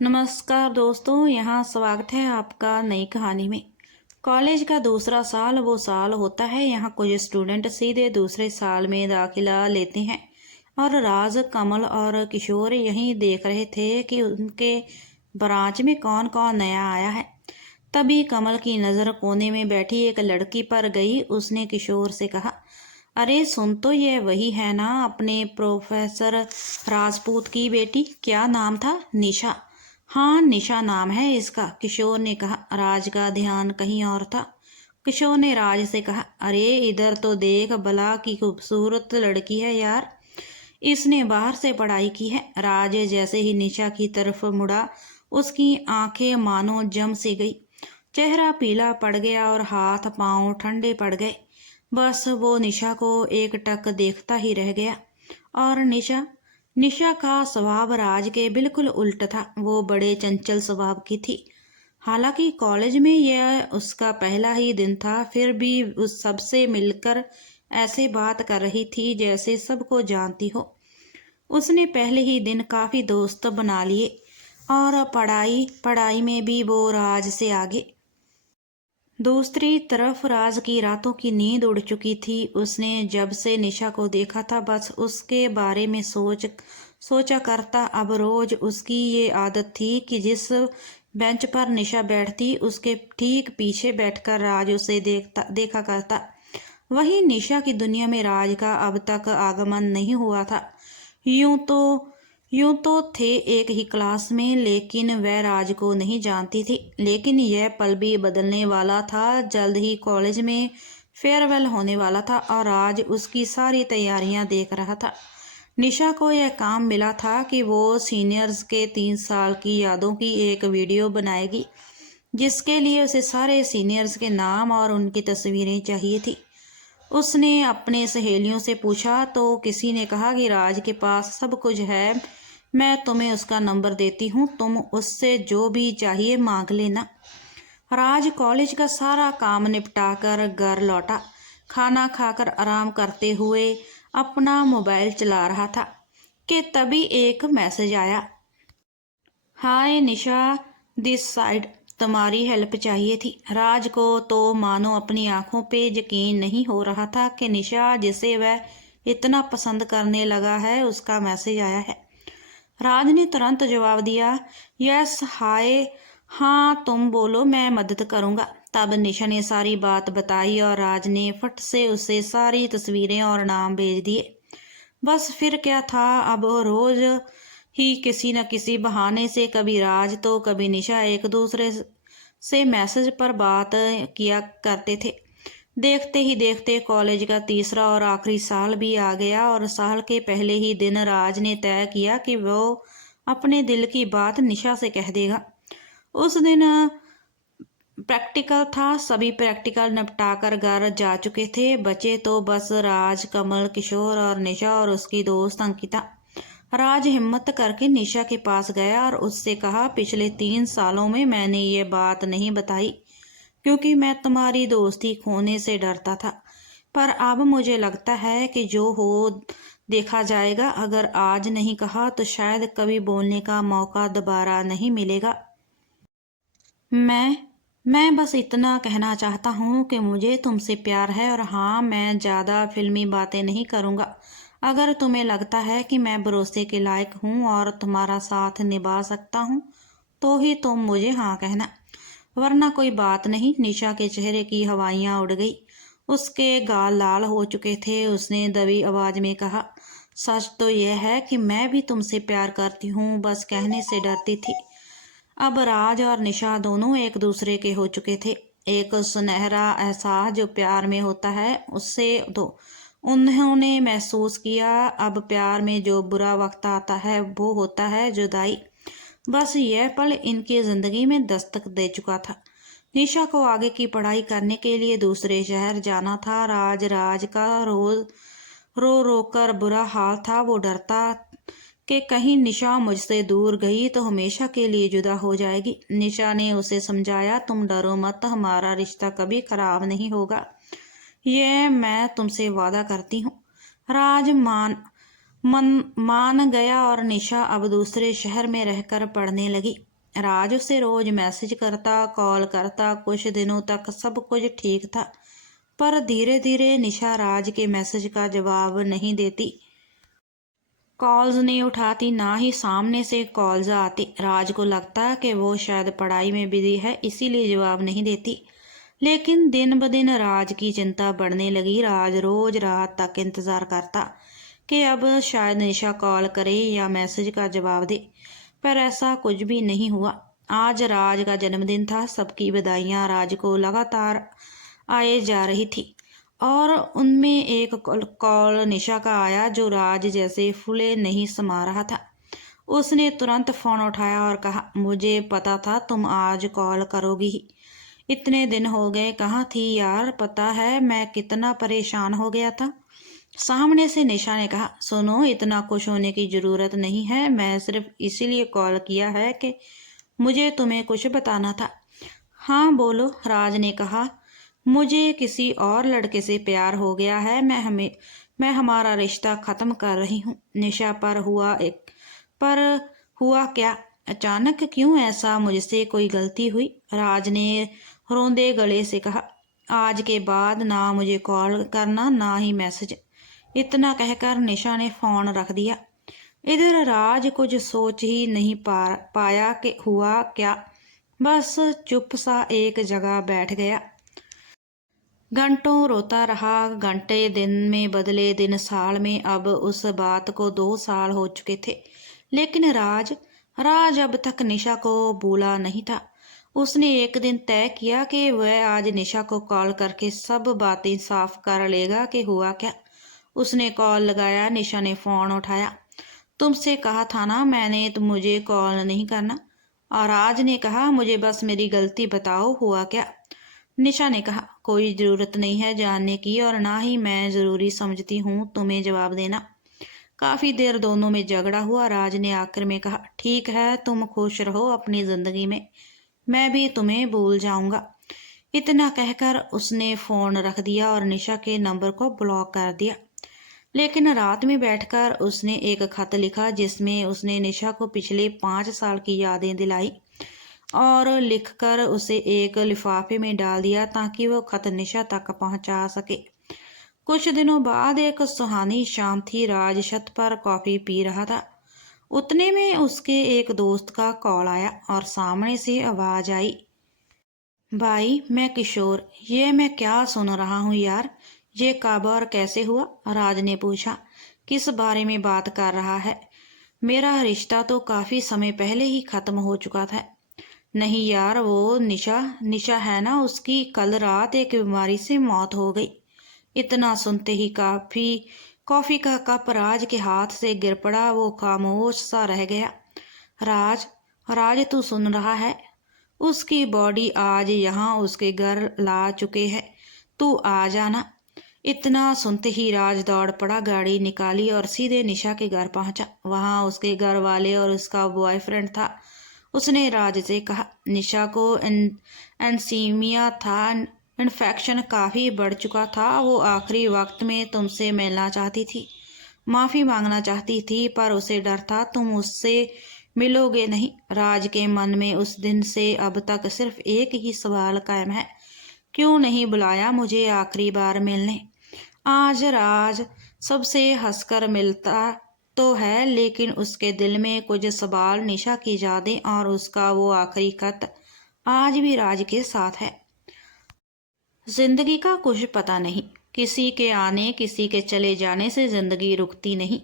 नमस्कार दोस्तों, यहाँ स्वागत है आपका नई कहानी में। कॉलेज का दूसरा साल वो साल होता है यहाँ कुछ स्टूडेंट सीधे दूसरे साल में दाखिला लेते हैं और राज, कमल और किशोर यहीं देख रहे थे कि उनके ब्रांच में कौन कौन नया आया है। तभी कमल की नज़र कोने में बैठी एक लड़की पर गई। उसने किशोर से कहा, अरे सुन तो, ये वही है ना अपने प्रोफेसर राजपूत की बेटी? क्या नाम था? निशा। हाँ, निशा नाम है इसका, किशोर ने कहा। राज का ध्यान कहीं और था। किशोर ने राज से कहा, अरे इधर तो देख, भला की खूबसूरत लड़की है यार, इसने बाहर से पढ़ाई की है। राज जैसे ही निशा की तरफ मुड़ा, उसकी आंखें मानो जम सी गई, चेहरा पीला पड़ गया और हाथ पांव ठंडे पड़ गए। बस वो निशा को एक टक देखता ही रह गया। और निशा का स्वभाव राज के बिल्कुल उल्ट था। वो बड़े चंचल स्वभाव की थी। हालांकि कॉलेज में यह उसका पहला ही दिन था, फिर भी उस सबसे मिलकर ऐसे बात कर रही थी जैसे सबको जानती हो। उसने पहले ही दिन काफ़ी दोस्त बना लिए और पढ़ाई में भी वो राज से आगे। दूसरी तरफ राज की रातों की नींद उड़ चुकी थी। उसने जब से निशा को देखा था, बस उसके बारे में सोचा करता। अब रोज उसकी ये आदत थी कि जिस बेंच पर निशा बैठती, उसके ठीक पीछे बैठकर राज उसे देखा करता। वही निशा की दुनिया में राज का अब तक आगमन नहीं हुआ था। यूं तो थे एक ही क्लास में, लेकिन वह राज को नहीं जानती थी। लेकिन यह पल भी बदलने वाला था। जल्द ही कॉलेज में फेयरवेल होने वाला था और राज उसकी सारी तैयारियां देख रहा था। निशा को यह काम मिला था कि वो सीनियर्स के 3 साल की यादों की एक वीडियो बनाएगी, जिसके लिए उसे सारे सीनियर्स के नाम और उनकी तस्वीरें चाहिए थी। उसने अपने सहेलियों से पूछा तो किसी ने कहा कि राज के पास सब कुछ है, मैं तुम्हें उसका नंबर देती हूँ, तुम उससे जो भी चाहिए मांग लेना। राज कॉलेज का सारा काम निपटाकर घर लौटा। खाना खाकर आराम करते हुए अपना मोबाइल चला रहा था कि तभी एक मैसेज आया। हाय निशा, दिस साइड, तुम्हारी हेल्प चाहिए थी। राज को तो मानो अपनी आंखों पे यकीन नहीं हो रहा था कि निशा, जिसे वह इतना पसंद करने लगा है, उसका मैसेज आया है। राज ने तुरंत जवाब दिया, यस, हाय, हाँ तुम बोलो, मैं मदद करूँगा। तब निशा ने सारी बात बताई और राज ने फट से उसे सारी तस्वीरें और नाम भेज दिए। बस फिर क्या था, अब रोज ही किसी न किसी बहाने से कभी राज तो कभी निशा एक दूसरे से मैसेज पर बात किया करते थे। देखते ही देखते कॉलेज का तीसरा और आखिरी साल भी आ गया और साल के पहले ही दिन राज ने तय किया कि वो अपने दिल की बात निशा से कह देगा। उस दिन प्रैक्टिकल था। सभी प्रैक्टिकल निपटाकर घर जा चुके थे। बचे तो बस राज, कमल, किशोर और निशा और उसकी दोस्त अंकिता। राज हिम्मत करके निशा के पास गया और उससे कहा, पिछले 3 सालों में मैंने ये बात नहीं बताई क्योंकि मैं तुम्हारी दोस्ती खोने से डरता था, पर अब मुझे लगता है कि जो हो देखा जाएगा। अगर आज नहीं कहा तो शायद कभी बोलने का मौका दोबारा नहीं मिलेगा। मैं बस इतना कहना चाहता हूँ कि मुझे तुमसे प्यार है, और हाँ, मैं ज़्यादा फिल्मी बातें नहीं करूँगा। अगर तुम्हें लगता है कि मैं भरोसे के लायक हूँ और तुम्हारा साथ निभा सकता हूँ, तो ही तुम मुझे हाँ कहना, वरना कोई बात नहीं। निशा के चेहरे की हवाइयाँ उड़ गई। उसके गाल लाल हो चुके थे। उसने दबी आवाज में कहा, सच तो यह है कि मैं भी तुमसे प्यार करती हूँ, बस कहने से डरती थी। अब राज और निशा दोनों एक दूसरे के हो चुके थे। एक सुनहरा एहसास जो प्यार में होता है, उससे दो उन्होंने महसूस किया। अब प्यार में जो बुरा वक्त आता है वो होता है जुदाई। बस यह पल इनकी जिंदगी में दस्तक दे चुका था। निशा को आगे की पढ़ाई करने के लिए दूसरे शहर जाना था। राज का रोज रो रो कर बुरा हाल था। वो डरता कि कहीं निशा मुझसे दूर गई तो हमेशा के लिए जुदा हो जाएगी। निशा ने उसे समझाया, तुम डरो मत, हमारा रिश्ता कभी खराब नहीं होगा, ये मैं तुमसे वादा करती हूँ। राज मान गया और निशा अब दूसरे शहर में रहकर पढ़ने लगी। राज उसे रोज मैसेज करता, कॉल करता। कुछ दिनों तक सब कुछ ठीक था, पर धीरे धीरे निशा राज के मैसेज का जवाब नहीं देती। कॉल्स नहीं उठाती, ना ही सामने से कॉल्स आती। राज को लगता कि वो शायद पढ़ाई में बिजी है, इसीलिए जवाब नहीं देती। लेकिन दिन ब दिन राज की चिंता बढ़ने लगी। राज रोज रात तक इंतज़ार करता कि अब शायद निशा कॉल करे या मैसेज का जवाब दे, पर ऐसा कुछ भी नहीं हुआ। आज राज का जन्मदिन था। सबकी बधाइयाँ राज को लगातार आए जा रही थी, और उनमें एक कॉल निशा का आया, जो राज जैसे फूले नहीं समा रहा था। उसने तुरंत फ़ोन उठाया और कहा, मुझे पता था तुम आज कॉल करोगी ही। इतने दिन हो गए, कहाँ थी यार? पता है मैं कितना परेशान हो गया था। सामने से निशा ने कहा, सुनो, इतना खुश होने की ज़रूरत नहीं है। मैं सिर्फ इसीलिए कॉल किया है कि मुझे तुम्हें कुछ बताना था। हाँ बोलो, राज ने कहा। मुझे किसी और लड़के से प्यार हो गया है। मैं हमारा रिश्ता ख़त्म कर रही हूँ। निशा पर हुआ क्या? अचानक क्यों ऐसा? मुझसे कोई गलती हुई? राज ने रोंदे गले से कहा, आज के बाद ना मुझे कॉल करना, ना ही मैसेज। इतना कहकर निशा ने फ़ोन रख दिया। इधर राज कुछ सोच ही नहीं पाया कि हुआ क्या। बस चुप सा एक जगह बैठ गया। घंटों रोता रहा। घंटे दिन में बदले, दिन साल में। अब उस बात को 2 साल हो चुके थे, लेकिन राज अब तक निशा को भूला नहीं था। उसने एक दिन तय किया कि वह आज निशा को कॉल करके सब बातें साफ कर लेगा कि हुआ क्या। उसने कॉल लगाया। निशा ने फ़ोन उठाया। तुमसे कहा था ना मैंने, तो मुझे कॉल नहीं करना। और राज ने कहा, मुझे बस मेरी गलती बताओ, हुआ क्या? निशा ने कहा, कोई ज़रूरत नहीं है जानने की, और ना ही मैं ज़रूरी समझती हूँ तुम्हें जवाब देना। काफ़ी देर दोनों में झगड़ा हुआ। राज ने आखिर में कहा, ठीक है, तुम खुश रहो अपनी ज़िंदगी में, मैं भी तुम्हें भूल जाऊंगा। इतना कहकर उसने फ़ोन रख दिया और निशा के नंबर को ब्लॉक कर दिया। लेकिन रात में बैठकर उसने एक खत लिखा, जिसमें उसने निशा को पिछले 5 साल की यादें दिलाई, और लिखकर उसे एक लिफाफे में डाल दिया ताकि वो खत निशा तक पहुंचा सके। कुछ दिनों बाद एक सुहानी शाम थी। राज छत पर कॉफ़ी पी रहा था। उतने में उसके एक दोस्त का कॉल आया और सामने से आवाज़ आई, भाई मैं किशोर। ये मैं क्या सुन रहा हूँ यार? ये कब और कैसे हुआ? राज ने पूछा। किस बारे में बात कर रहा है? मेरा रिश्ता तो काफ़ी समय पहले ही ख़त्म हो चुका था। नहीं यार, वो निशा है ना, उसकी कल रात एक बीमारी से मौत हो गई। इतना सुनते ही कॉफ़ी का कप राज के हाथ से गिर पड़ा। वो खामोश सा रह गया। राज तू सुन रहा है? उसकी बॉडी आज यहाँ उसके घर ला चुके हैं, तू आ जाना। इतना सुनते ही राज दौड़ पड़ा, गाड़ी निकाली और सीधे निशा के घर पहुंचा। वहाँ उसके घर वाले और उसका बॉयफ्रेंड था। उसने राज से कहा, निशा को एनसीमिया था, इन्फेक्शन काफ़ी बढ़ चुका था। वो आखिरी वक्त में तुमसे मिलना चाहती थी, माफ़ी मांगना चाहती थी, पर उसे डर था तुम उससे मिलोगे नहीं। राज के मन में उस दिन से अब तक सिर्फ एक ही सवाल कायम है, क्यों नहीं बुलाया मुझे आखिरी बार मिलने? आज राज सबसे हंसकर मिलता तो है, लेकिन उसके दिल में कुछ सवाल, निशा की यादें और उसका वो आखिरी खत आज भी राज के साथ है। जिंदगी का कुछ पता नहीं, किसी के आने किसी के चले जाने से जिंदगी रुकती नहीं।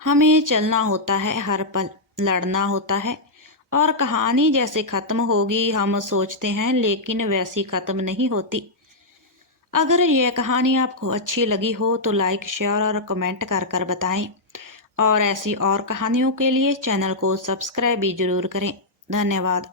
हमें चलना होता है हर पल, लड़ना होता है, और कहानी जैसे ख़त्म होगी हम सोचते हैं, लेकिन वैसी ख़त्म नहीं होती। अगर यह कहानी आपको अच्छी लगी हो तो लाइक, शेयर और कमेंट कर बताएं, और ऐसी और कहानियों के लिए चैनल को सब्सक्राइब भी ज़रूर करें। धन्यवाद।